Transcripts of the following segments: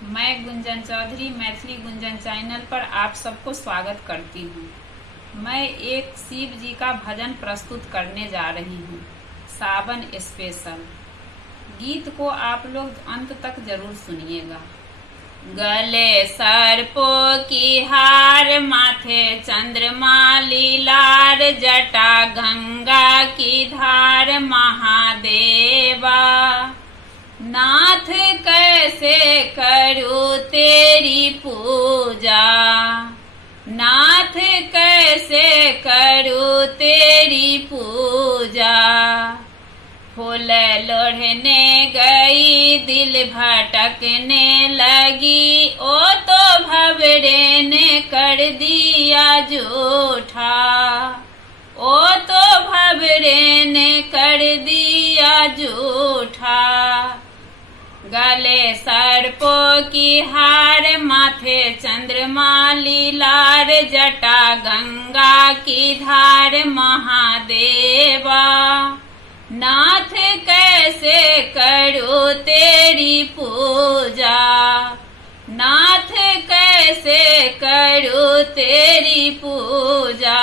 मैं गुंजन चौधरी मैथिली गुंजन चैनल पर आप सबको स्वागत करती हूँ। मैं एक शिव जी का भजन प्रस्तुत करने जा रही हूँ, सावन स्पेशल। गीत को आप लोग अंत तक जरूर सुनिएगा। गले सर्पों की हार, माथे चंद्रमा लीलार, जटा गंगा की धार, महादेवा नाथ कैसे करूं तेरी पूजा, नाथ कैसे करूं तेरी पूजा। फूल लोढ़ने गई दिल भटकने लगी, ओ तो भंवरे ने कर दिया झूठा, ओ तो भंवरे ने कर दिया झूठा। गले सर्पों की हार, माथे चंद्रमा लीलार, जटा गंगा की धार, महादेवा नाथ कैसे करूं तेरी पूजा, नाथ कैसे करूं तेरी पूजा।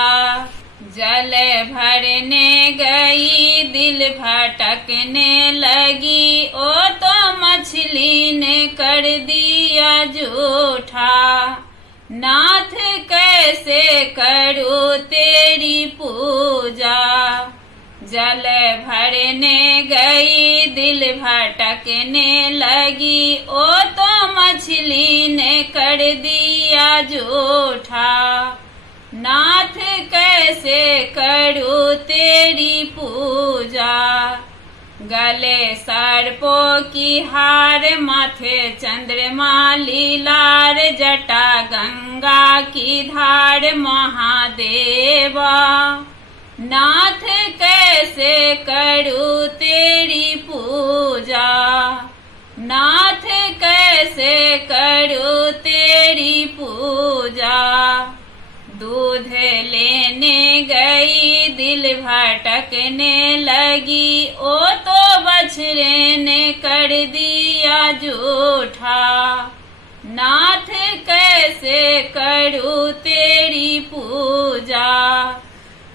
जल भरने गई दिल भटकने लगी, ओ तो मछली ने कर दिया झूठा, नाथ कैसे करूं तेरी पूजा। जल भरने गई दिल भटकने लगी, ओ तो मछली ने कर दिया झूठा, नाथ कैसे करूं तेरी पूजा। गले सर्पों की हार, माथे चंद्रमा लीलार, जटा गंगा की धार, महादेवा नाथ कैसे करूं तेरी पूजा, नाथ कैसे करूं तेरी पूजा। दूध लेने गई दिल भटकने लगी, ओ तो बछड़े ने कर दिया झूठा, नाथ कैसे करूं तेरी पूजा।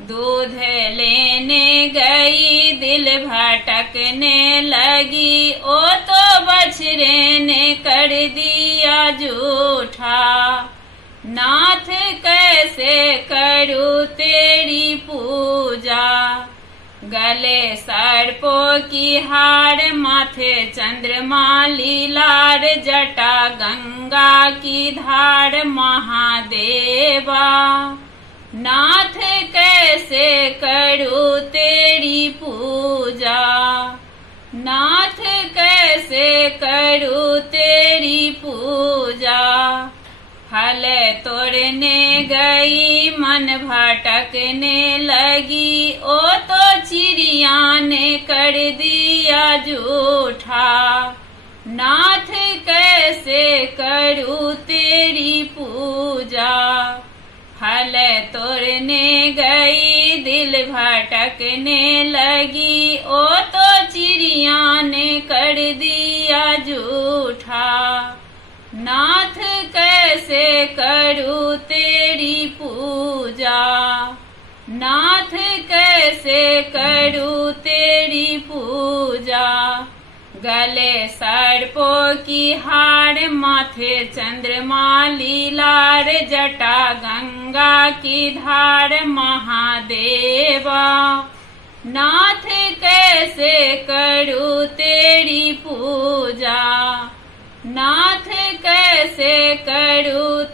दूध लेने गई दिल भटकने लगी, ओ तो बछड़े ने कर दिया झूठा, नाथ कैसे करूं तेरी पूजा। गले सर्पों की हार, माथे चंद्रमा लीलार, जटा गंगा की धार, महादेवा नाथ कैसे करूं तेरी पूजा, नाथ कैसे करूं तेरी पूजा। फल तोड़ने गई मन भटकने लगी, ओ तो चिड़िया ने कर दिया झूठा, नाथ कैसे करूं तेरी पूजा। फल तोड़ने गई दिल भटकने लगी, ओ तो चिड़िया ने कर दिया झूठा, नाथ कैसे करूं तेरी पूजा, नाथ कैसे करूं तेरी पूजा। गले सर्पों की हार, माथे चंद्रमा लीलार, जटा गंगा की धार, महादेवा नाथ कैसे करूं तेरी पूजा, नाथ कैसे करूं